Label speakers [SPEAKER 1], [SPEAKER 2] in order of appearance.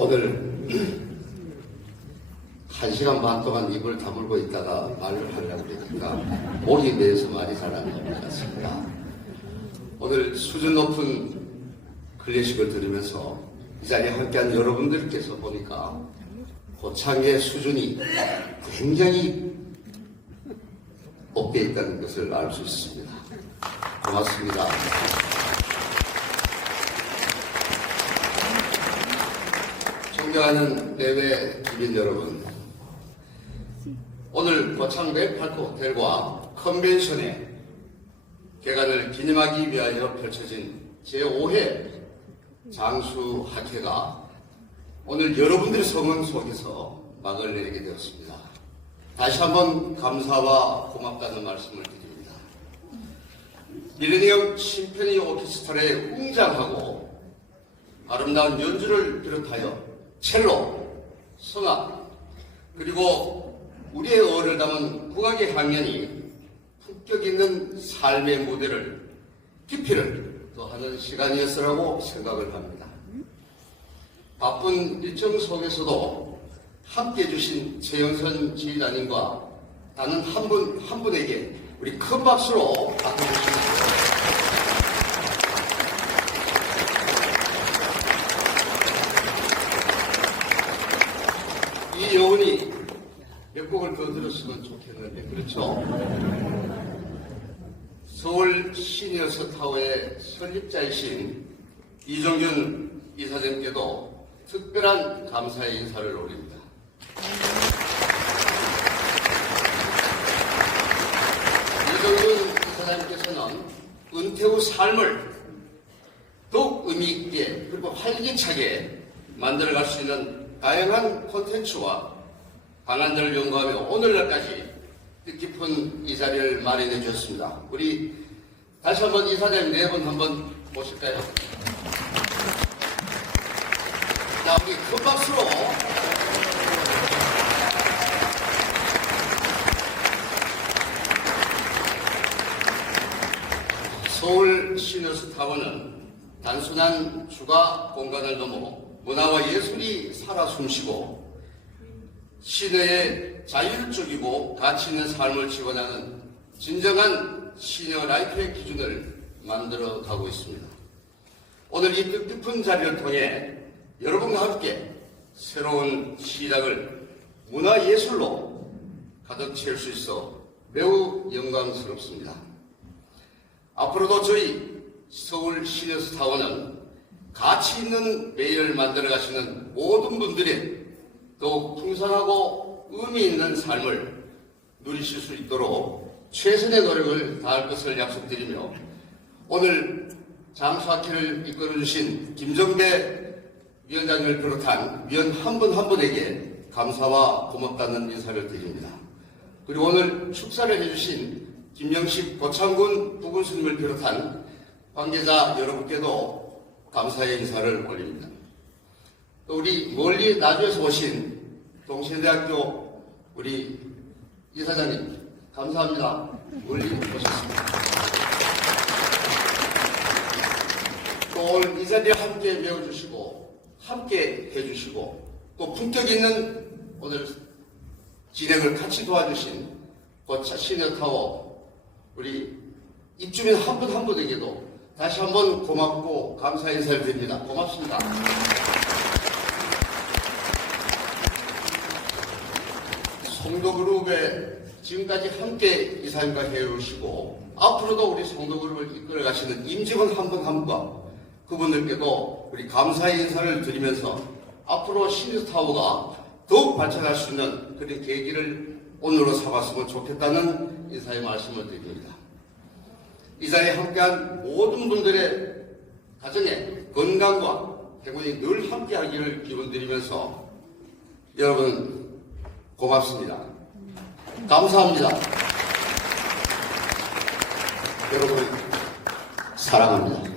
[SPEAKER 1] 오늘 한 시간 반 동안 입을 다물고 있다가 말을 하려고 그러니까 목이 잘안 나올 것 같습니다. 오늘 수준 높은 클래식을 들으면서 이 자리에 함께한 여러분들께서 보니까 고창의 수준이 굉장히 높게 있다는 것을 알 수 있습니다. 고맙습니다. 존경하는 내외 주민 여러분, 오늘 고창 웹파크 호텔과 컨벤션의 개관을 기념하기 위하여 펼쳐진 제5회 장수 학회가 오늘 여러분들의 성원 속에서 막을 내리게 되었습니다. 다시 한번 감사와 고맙다는 말씀을 드립니다. 밀레니엄 심포니 오케스트라의 웅장하고 아름다운 연주를 비롯하여 첼로, 성악, 그리고 우리의 어를 담은 국악의 향연이 품격 있는 삶의 무대를 깊이를 더하는 시간이었으라고 생각을 합니다. 바쁜 일정 속에서도 함께 해주신 최영선 지휘자님과 나는 한 분, 한 분에게 우리 큰 박수로 바꿔주십니다. 이 여운이 몇 곡을 더 들었으면 좋겠는데, 그렇죠? 서울 시니어스 타워의 설립자이신 이종균 이사장께도 특별한 감사의 인사를 올립니다. 이종균 이사장께서는 은퇴 후 삶을 더욱 의미 있게 그리고 활기차게 만들어갈 수 있는 다양한 콘텐츠와 방안들을 연구하며 오늘날까지 뜻깊은 이 자리를 마련해 주셨습니다. 우리 다시 한번 이사장님 네 분 한번 모실까요? 자, 우리 큰 박수로 서울 시너스 타워는 단순한 주가 공간을 넘어 문화와 예술이 살아 숨쉬고 시내의 자율적이고 가치 있는 삶을 지원하는 진정한 시니어 라이프의 기준을 만들어 가고 있습니다. 오늘 이 뜻깊은 자리를 통해 여러분과 함께 새로운 시작을 문화예술로 가득 채울 수 있어 매우 영광스럽습니다. 앞으로도 저희 서울 시니어스 타워는 가치 있는 매일을 만들어 가시는 모든 분들의 더욱 풍성하고 의미 있는 삶을 누리실 수 있도록 최선의 노력을 다할 것을 약속드리며 오늘 잠수학회를 이끌어주신 김정배 위원장을 비롯한 위원 한 분한 분에게 감사와 고맙다는 인사를 드립니다. 그리고 오늘 축사를 해주신 김영식 고창군 부군수님을 비롯한 관계자 여러분께도 감사의 인사를 올립니다. 또 우리 멀리 나주에서 오신 동신대학교 우리 이사장님 감사합니다. 멀리 오셨습니다. 또 오늘 이 자리에 함께 메워주시고 함께 해주시고 또 품격 있는 오늘 진행을 같이 도와주신 고차 시너타워 우리 입주민 한 분 한 분에게도 다시 한번 고맙고 감사 인사를 드립니다. 고맙습니다. 송도그룹에 지금까지 함께 이사님과 해오시고 앞으로도 우리 송도그룹을 이끌어 가시는 임직원 한 분 한 분과 그분들께도 우리 감사의 인사를 드리면서 앞으로 시니스타워가 더욱 발전할 수 있는 그런 계기를 오늘로 삼았으면 좋겠다는 인사의 말씀을 드립니다. 이 자리에 함께한 모든 분들의 가정에 건강과 행운이 늘 함께하기를 기원드리면서 여러분 고맙습니다. 감사합니다. 여러분 사랑합니다.